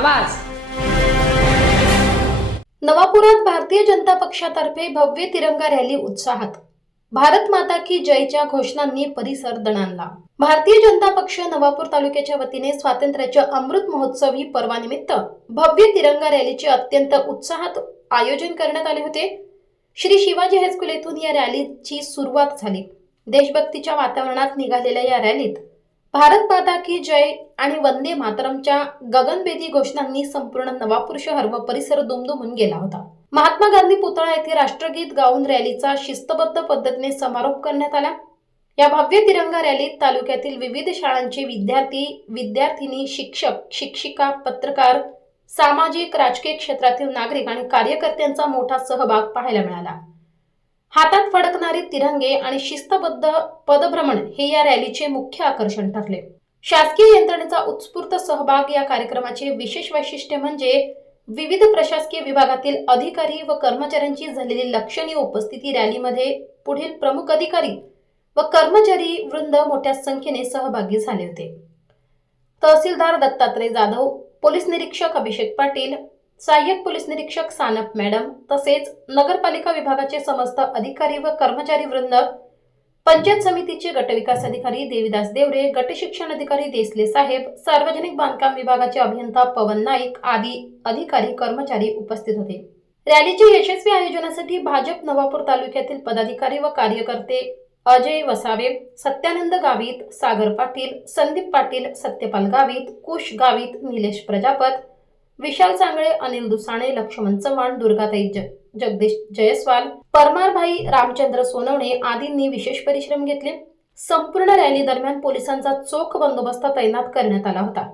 आवाज। नवापुरात भारतीय जनता पक्षातर्फे भव्य तिरंगा रॅली उत्साहात। भारत माता की जयच्या घोषणांनी परिसर दणाणला। भारतीय जनता पक्ष नवापूर तालुक्याच्या वतीने स्वातंत्र्याच्या अमृत महोत्सव ही पर्वानिमित्त भव्य तिरंगा रॅलीचे अत्यंत उत्साहात आयोजन करण्यात आले होते। श्री शिवाजी हायस्कूल येथून या रॅलीची सुरुवात झाली। देशभक्तीच्या वातावरणात निघालेल्या या रॅलीत भारत माता की जय आणि वंदे मातरमच्या गगनभेदी घोषणांनी संपूर्ण नवापूर शहर व परिसर दुमदुमून गेला होता। महात्मा गांधी पुतळा येथे राष्ट्रगीत गाऊन रॅलीचा शिस्तबद्ध पद्धतीने समारोप करण्यात आला। या भव्य तिरंगा रॅलीत तालुक्यातील विविध शाळांचे विद्यार्थी, विद्यार्थिनी, शिक्षक, शिक्षिका, पत्रकार, सामाजिक राजकीय क्षेत्रातील नागरिक आणि कार्यकर्त्यांचा मोठा सहभाग पाहायला मिळाला। हातात फडकणारे तिरंगे आणि शिस्तबद्ध पदभ्रमण हे या रॅलीचे मुख्य आकर्षण ठरले। शासकीय यंत्रणेचा उत्स्फूर्त सहभाग या कार्यक्रमाचे विशेष वैशिष्ट्य म्हणजे विविध प्रशासकीय विभागातील अधिकारी व कर्मचाऱ्यांची झालेली लक्षणीय उपस्थिती। रॅलीमध्ये पुढील प्रमुख अधिकारी व कर्मचारी वृंद मोठ्या संख्येने सहभागी झाले होते। तहसीलदार दत्तात्रय जाधव, पोलीस निरीक्षक अभिषेक पाटील, सहाय्यक पोलीस निरीक्षक सानप मॅडम तसेच नगरपालिका विभागाचे समस्त अधिकारी व कर्मचारी वृंद, पंचायत समितीचे गटविकास अधिकारी देवीदास देवरे, गट शिक्षण अधिकारी देसले साहेब, सार्वजनिक बांधकाम विभागाचे अभियंता पवन नाईक आदी अधिकारी कर्मचारी उपस्थित होते। रॅलीच्या यशस्वी आयोजनासाठी भाजप नवापूर तालुक्यातील पदाधिकारी व कार्यकर्ते अजय वसावे, सत्यानंद गावित, सागर पाटील, संदीप पाटील, सत्यपाल गावित, कुश गावित, निलेश प्रजापत, विशाल सांगळे, अनिल दुसाणे, लक्ष्मण चव्हाण, दुर्गाताई जगदीश जयस्वाल, परमारभाई रामचंद्र सोनवणे आदींनी विशेष परिश्रम घेतले। संपूर्ण रॅली दरम्यान पोलिसांचा चोख बंदोबस्त तैनात करण्यात आला होता।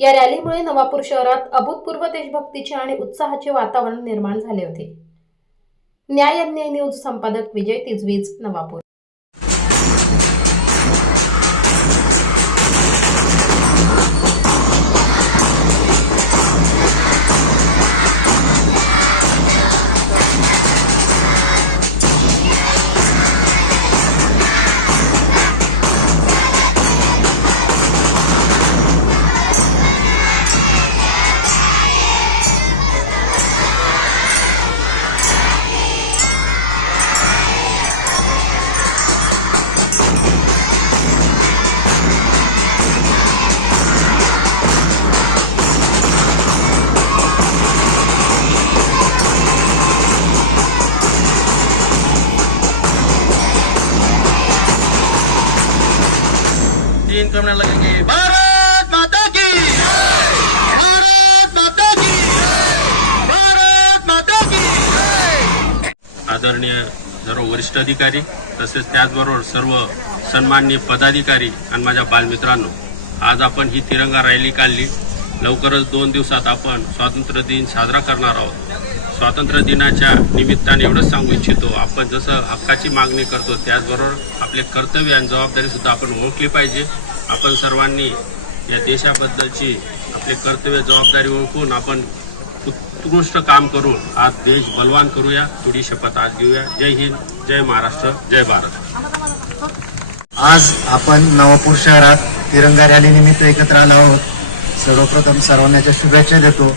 या रॅलीमुळे नवापूर शहरात अभूतपूर्व देशभक्तीचे आणि उत्साहाचे वातावरण निर्माण झाले होते। न्याय अन्याय न्यूज संपादक विजय तिजवीज, नवापूर। करने लगेंगे। भारत माता की जय, भारत माता की जय, भारत माता की जय। आदरणीय सर्व वरिष्ठ अधिकारी तसेच त्याचबरोबर सर्व सन्माननीय पदाधिकारी आणि माझ्या बालमित्रांनो, आज आपण ही तिरंगा रॅली काढली। लवकरच 2 दिवसात आपण स्वातंत्र्य दिन साजरा करणार आहोत। स्वातंत्र्य दिनाच्या निमित्ताने एवढंच सांगू इच्छितो, आपण जसं हक्काची मागणी करतो त्याचबरोबर आपले कर्तव्य आणि जबाबदारी सुद्धा आपण ओळखली पाहिजे। आपण सर्वांनी या देशाबद्दलची आपले कर्तव्य जबाबदारी ओळखून आपण उत्कृष्ट काम करून आज देश बलवान करूया। थोडी शपथ आज घेऊया। जय हिंद, जय महाराष्ट्र, जय भारत। आज आपण नवापूर शहरात तिरंगा रॅली निमित्त एकत्र आलो आहोत। सर्वप्रथम सर्वांना शुभेच्छा देतो।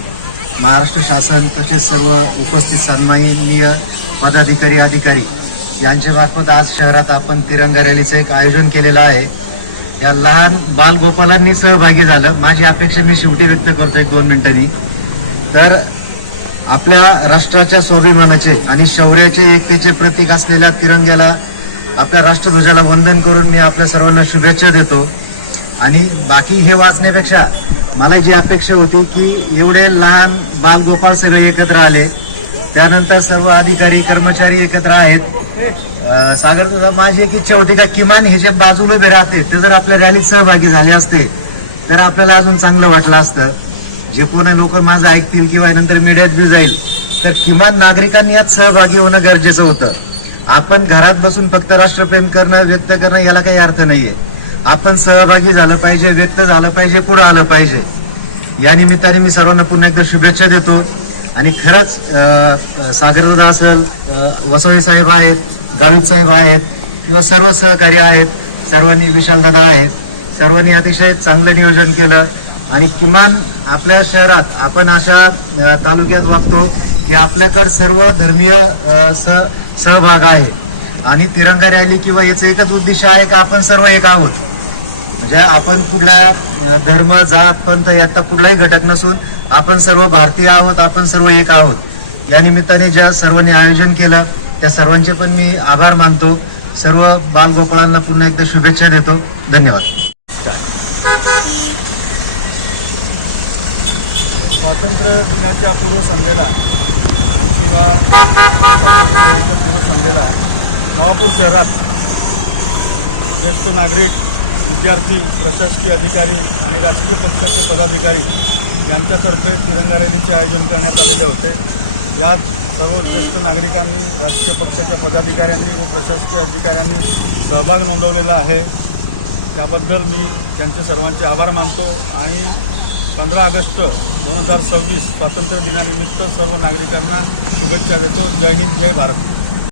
महाराष्ट्र शासन तसेच सर्व उपस्थित सन्माननीय पदाधिकारी अधिकारी यांच्या मार्फत आज शहरात आपण तिरंगा रॅलीचं एक आयोजन केलेलं आहे। या लहान बालगोपालांनी सहभागी झालं। माझी अपेक्षा मी शेवटी व्यक्त करतो 1-2 मिनिटांनी। तर आपल्या राष्ट्राच्या स्वाभिमानाचे आणि शौर्याचे एकतेचे प्रतीक असलेल्या तिरंग्याला, आपल्या राष्ट्रध्वजाला वंदन करून मी आपल्या सर्वांना शुभेच्छा देतो। आणि बाकी हे वाचण्यापेक्षा मला जी अपेक्षा होती की एवढे लहान बालगोपाल सगळे एकत्र आले, त्यानंतर सर्व अधिकारी कर्मचारी एकत्र आहेत। सागर, माझी एक इच्छा होती का किमान हे जे बाजूला उभे राहते ते जर आपल्या रॅलीत सहभागी झाले असते तर आपल्याला अजून चांगलं वाटलं असतं। जे कोणी लोक माझं ऐकतील किंवा नंतर मीडियात बी जाईल, तर किमान नागरिकांनी यात सहभागी होणं गरजेचं होतं। आपण घरात बसून फक्त राष्ट्रप्रेम करणं, व्यक्त करणं याला काही अर्थ नाहीये। आपण सहभागी झालं पाहिजे, व्यक्त झालं पाहिजे, पुढे आलं पाहिजे। या निमित्ताने मी सर्वांना पुन्हा एकदा शुभेच्छा देतो। आणि खरंच सागरदादा असेल, वसावे साहेब आहेत, गावित साहेब आहेत किंवा सर्व सहकारी आहेत, सर्वांनी, विशालदादा आहेत, सर्वांनी अतिशय चांगलं नियोजन केलं। आणि किमान आपल्या शहरात आपण अशा तालुक्यात वागतो की आपल्याकडे सर्व धर्मीय सहभाग आहे आणि तिरंगा रॅली किंवा याचं एकच उद्देश आहे की आपण सर्व एक आहोत. म्हणजे आपण कुठला धर्म जात पंथ याचा कुठलाही घटक नसून आपण सर्व भारतीय आहोत, आपण सर्व एक आहोत. या निमित्ताने ज्या सर्वांनी आयोजन केलं त्या सर्वांचे पण मी आभार मानतो. सर्व बालगोपाळांना पुन्हा एकदा शुभेच्छा देतो. धन्यवाद. स्वातंत्र्य दिनाच्या पूर्वसंध्येला किंवा पूर्वसंध्येला नवापूर शहरात ज्येष्ठ नागरिक, विद्यार्थी, प्रशासकीय अधिकारी आणि राजकीय पक्षाचे पदाधिकारी यांच्यातर्फे तिरंगा रॅलीचे आयोजन करण्यात आलेले होते. यात सर्व ज्येष्ठ नागरिकांनी, राजकीय पक्षाच्या पदाधिकाऱ्यांनी व प्रशासकीय अधिकाऱ्यांनी सहभाग नोंदवलेला आहे. त्याबद्दल मी त्यांचे सर्वांचे आभार मानतो आणि 15 ऑगस्ट 2026 स्वातंत्र्य दिनानिमित्त सर्व नागरिकांना शुभेच्छा देतो. जय हिंद, जय भारत.